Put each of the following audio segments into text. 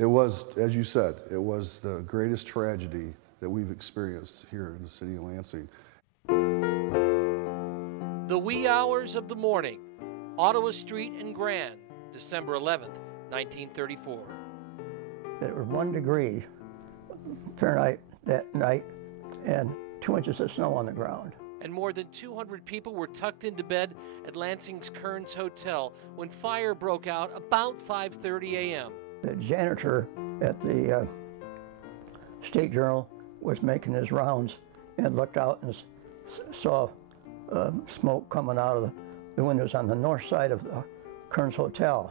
It was, as you said, it was the greatest tragedy that we've experienced here in the city of Lansing. The wee hours of the morning, Ottawa Street and Grand, December 11th, 1934. It was 1 degree Fahrenheit that night and 2 inches of snow on the ground. And more than 200 people were tucked into bed at Lansing's Kerns Hotel when fire broke out about 5:30 a.m. The janitor at the State Journal was making his rounds and looked out and saw smoke coming out of the windows on the north side of the Kerns Hotel.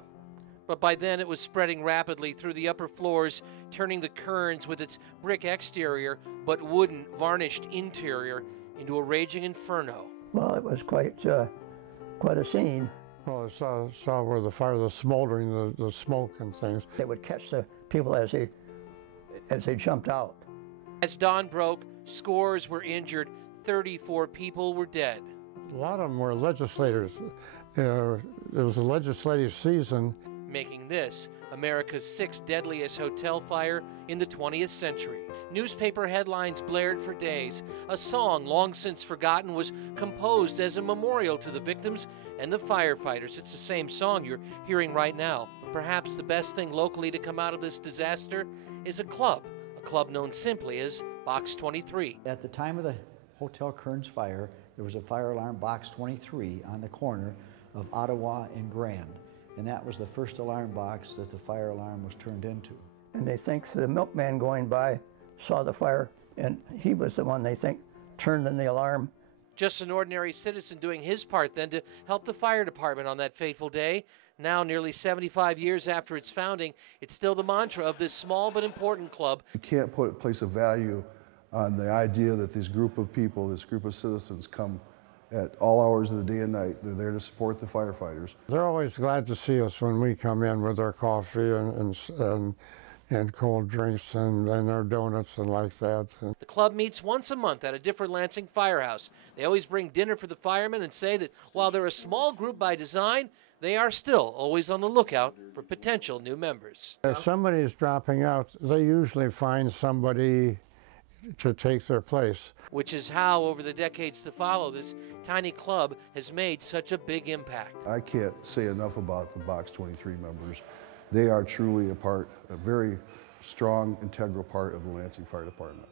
But by then it was spreading rapidly through the upper floors, turning the Kerns with its brick exterior but wooden varnished interior into a raging inferno. Well, it was quite a scene. Well, I saw where the fire was smoldering, the smoke and things. They would catch the people as they jumped out. As dawn broke, scores were injured, 34 people were dead. A lot of them were legislators. It was a legislative season. Making this America's 6th deadliest hotel fire in the 20th century. Newspaper headlines blared for days. A song long since forgotten was composed as a memorial to the victims and the firefighters. It's the same song you're hearing right now. But perhaps the best thing locally to come out of this disaster is a club known simply as Box 23. At the time of the Hotel Kerns fire, there was a fire alarm Box 23 on the corner of Ottawa and Grand. And that was the first alarm box that the fire alarm was turned into. And they think the milkman going by saw the fire, and he was the one they think turned in the alarm. Just an ordinary citizen doing his part then to help the fire department on that fateful day. Now, nearly 75 years after its founding, it's still the mantra of this small but important club. You can't place a value on the idea that this group of people, this group of citizens come at all hours of the day and night. They're there to support the firefighters. They're always glad to see us when we come in with our coffee and cold drinks and our donuts and like that. The club meets once a month at a different Lansing firehouse. They always bring dinner for the firemen and say that while they're a small group by design, they are still always on the lookout for potential new members. If somebody is dropping out, they usually find somebody to take their place. Which is how, over the decades to follow, this tiny club has made such a big impact. I can't say enough about the Box 23 members. They are truly a very strong, integral part of the Lansing Fire Department.